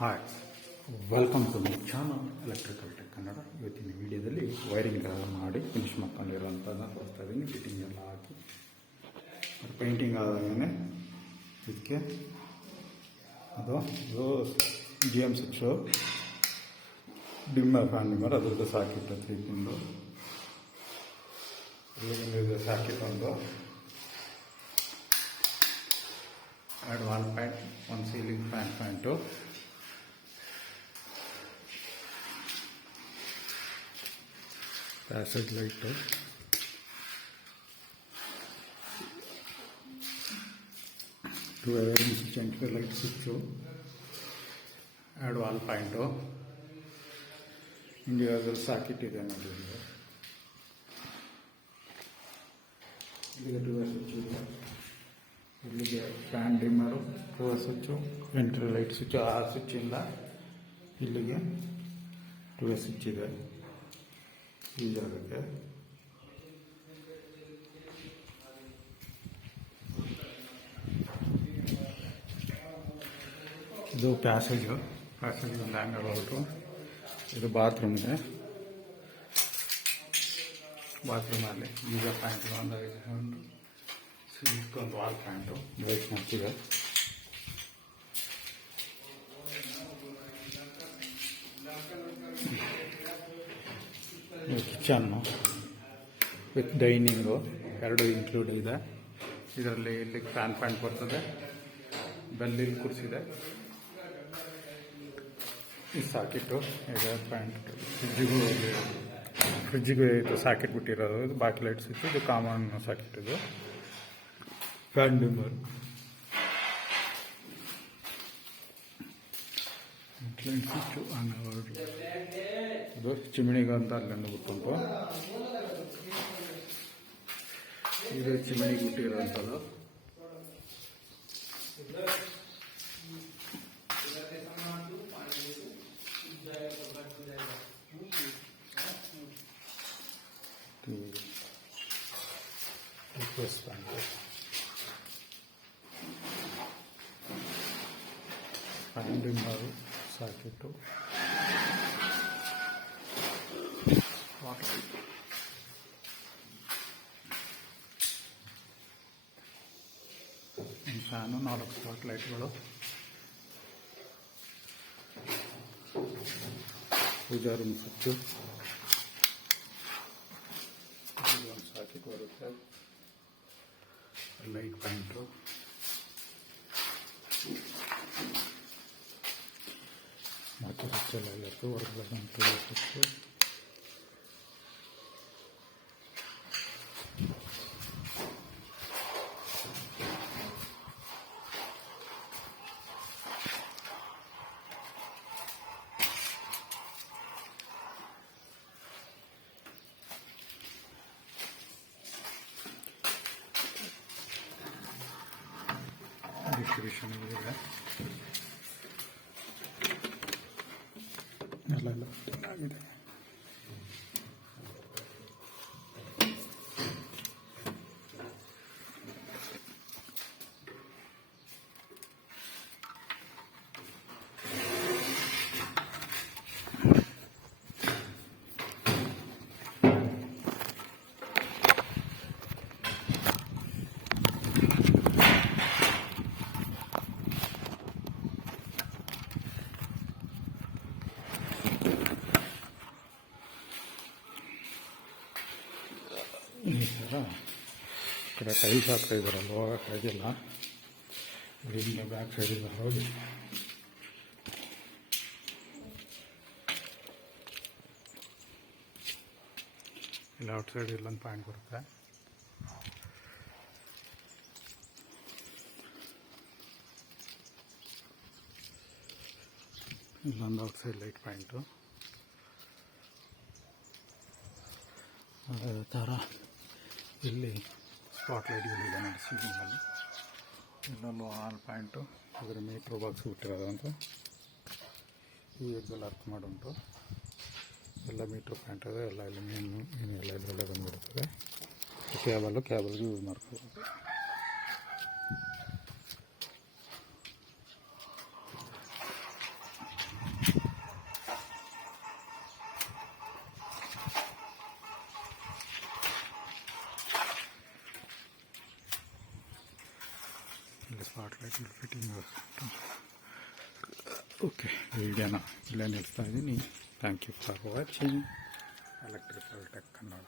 Hi, welcome to my channel electrical tech Kannada. ಇವತ್ತಿನ ವಿಡಿಯೋದಲ್ಲಿ wiring ಮಾಡಿ ಫಿನಿಶ್ ಮಾಡ್ಕೊಂಡಿರೋಂಥದ್ದನ್ನ ತೋರಿಸ್ತಾ ಇದ್ದೀನಿ. ಫಿಟ್ಟಿಂಗ್ ಎಲ್ಲ ಹಾಕಿ ಪೇಂಟಿಂಗ್ ಆದಾಗೇ ಇದಕ್ಕೆ ಅದು G M switch dimmer fan dimmer ಅದ್ರದ್ದು ಸಾಕಿಟ್ಟು 3 ಪಿನ್ದು ಇಲ್ಲಿಂದ socket add 1 point 1 ceiling fan point passage light to wiring switch ಅಂಟಿಗೆ ಲೈಟ್ ಸ್ವಿಚ್ಚು ಆ್ಯಡ್ 1 ಪಾಯಿಂಟು ಇಂಡಿಯಾದಲ್ಲಿ ಸಾಕಿಟ್ಟಿದೆ ನೋಡಿ. ಇಲ್ಲಿಗೆ 2 ವೇ ಸ್ವಿಚ್ ಇದೆ. ಇಲ್ಲಿಗೆ fan dimmer 2 way switch entry light switch. ಆ ಸ್ವಿಚ್ಚಿಂದ ಇಲ್ಲಿಗೆ 2 ವೇ ಸ್ವಿಚ್ ಇದೆ. ಈ ಜಾಗಕ್ಕೆ ಇದು ಪ್ಯಾಸೇಜು ಒಂದು ಹ್ಯಾಂಗರ್ ಹೊರಟು. ಇದು ಬಾತ್ರೂಮ್ಗೆ. ಬಾತ್ರೂಮಲ್ಲಿ ಈಗ ಪ್ಯಾಂಟ್ ಒಂದು ಸಿಲ್ಕೊಂದು ವಾಲ್ ಪ್ಯಾಂಟು ಬ್ರೇಕ್ ಮಾಡ್ತಿದೆ. ಕಿಚನ್ನು ವಿತ್ ಡೈನಿಂಗು 2 ಇನ್ಕ್ಲೂಡ್ ಇದೆ. ಇದರಲ್ಲಿ ಇಲ್ಲಿ ಫ್ಯಾನ್ ಪ್ಯಾಂಟ್ ಬರ್ತದೆ. ಬೆಲ್ಲಿ ಕೂರಿಸಿದೆ. ಈ ಸಾಕಿಟ್ಟು ಈಗ ಪ್ಯಾಂಟ್ ಫ್ರಿಜ್ಜಿಗೂ ಇದು ಸಾಕಿಟ್ ಬಿಟ್ಟಿರೋದು. ಇದು ಬಾಕಿ ಲೈಟ್ಸ್ ಇತ್ತು. ಇದು ಕಾಮನ್ ಸಾಕಿಟ್ಟಿದ್ದು ಫ್ಯಾನ್ ಡಿಮ್ಮರ್. ಲೈಟ್ ಸ್ವಿಚ್ಚು ಇದು ಚಿಮಣಿಗಂತ ಅಲ್ಲಿಂದ ಬಿಟ್ಟುಂಟು. ಇದು ಚಿಮಣಿಗೆ ಬಿಟ್ಟಿರೋಂಥದ್ದು. ಫ್ಯಾನ್ ಡಿಮ್ಮರು ಸಾಕಿಟ್ಟು ಫ್ಯಾನು 4 ಸ್ಪಾಟ್ ಲೈಟ್ಗಳು. ಪೂಜಾ ರೂಮ್ ಸ್ವಿಚ್ಚು ಒಂದು ಸಾಕಿಟ್ ಬರುತ್ತೆ. ಲೈಟ್ ಪ್ಯಾಂಟು ಮತ್ತು ಸ್ವಿಚ್ಚೆಲ್ಲ ಇರುತ್ತೆ. ಹೊರಗಡೆ ಸ್ವಿಚ್ಚು ಡಿಸ್ಟ್ರಿಬ್ಯೂಷನ್ ಇದೆ. ಎಲ್ಲ ಆಗಿದೆ. ಈ ಥರ ಈ ಕಡೆ ಟೈಲ್ಸ್ ಹಾಕ್ತಾ ಇದ್ದಾರಲ್ಲ, ಹೋಗೋಕ್ಕಾಗಿಲ್ಲ. ಇಲ್ಲಿಂದ ಬ್ಯಾಕ್ ಸೈಡಿಂದ ಹೋಗಿ ಇಲ್ಲ ಔಟ್ ಸೈಡ್ ಇಲ್ಲೊಂದು ಪಾಯಿಂಟ್ ಬರುತ್ತೆ. ಇಲ್ಲೊಂದು ಔಟ್ ಸೈಡ್ ಲೈಟ್ ಪಾಯಿಂಟು. ಅದೇ ಥರ ಇಲ್ಲಿ ಸ್ಪಾಟ್ ಲೈಟ್ಗಳಿದೆ ನೋಡಿ ಸೀಲಿಂಗಲ್ಲಿ. ಇಲ್ಲೊಂದು 1 ಪಾಯಿಂಟು. ಅದರ ಮೀಟ್ರ್ ಬಾಕ್ಸ್ ಬಿಟ್ಟಿರೋದು ಅಂತ ಈ ಎಗ್ಗಲ್ಲಿ ಅರ್ಥ ಮಾಡುಂಟು. ಎಲ್ಲ ಮೀಟ್ರ್ ಪಾಯಿಂಟ್ ಇದೆ. ಎಲ್ಲ ಇಲ್ಲಿ ಎಲ್ಲ ಇದರಲ್ಲೇ ಬಂದುಬಿಡ್ತದೆ. ಕ್ಯಾಬಲ್ಗೆ ಯೂಸ್ ಮಾಡ್ಕೋಬೋದು. Spot light fitting. ಓಕೆ, ವಿಡಿಯೋನ ಇಲ್ಲೇ ನಿಲ್ಲಿಸ್ತಾ ಇದ್ದೀನಿ. Thank you for watching electrical tech Kannada.